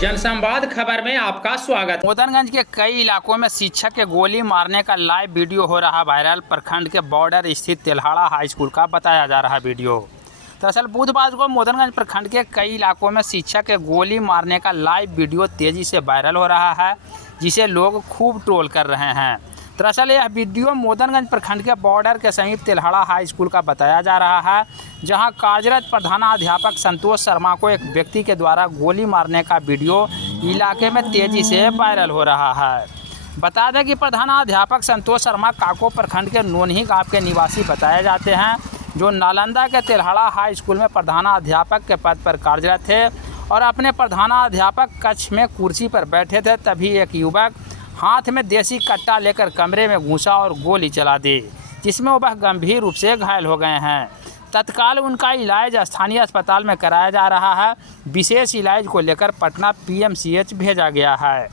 जनसंवाद खबर में आपका स्वागत। मोदनगंज के कई इलाकों में शिक्षक के गोली मारने का लाइव वीडियो हो रहा वायरल। प्रखंड के बॉर्डर स्थित तेल्हाड़ा हाई स्कूल का बताया जा रहा वीडियो। दरअसल बुधवार को मोदनगंज प्रखंड के कई इलाकों में शिक्षक के गोली मारने का लाइव वीडियो तेज़ी से वायरल हो रहा है, जिसे लोग खूब ट्रोल कर रहे हैं। दरअसल यह वीडियो मोदनगंज प्रखंड के बॉर्डर के समीप तेल्हाड़ा हाई स्कूल का बताया जा रहा है, जहां कार्यरत प्रधानाध्यापक संतोष शर्मा को एक व्यक्ति के द्वारा गोली मारने का वीडियो इलाके में तेज़ी से वायरल हो रहा है। बता दें कि प्रधानाध्यापक संतोष शर्मा काको प्रखंड के नोनही गाँव के निवासी बताए जाते हैं, जो नालंदा के तेल्हाड़ा हाई स्कूल में प्रधानाध्यापक के पद पर कार्यरत थे और अपने प्रधानाध्यापक कक्ष में कुर्सी पर बैठे थे। तभी एक युवक हाथ में देसी कट्टा लेकर कमरे में घुसा और गोली चला दी, जिसमें वह गंभीर रूप से घायल हो गए हैं। तत्काल उनका इलाज स्थानीय अस्पताल में कराया जा रहा है। विशेष इलाज को लेकर पटना PMCH भेजा गया है।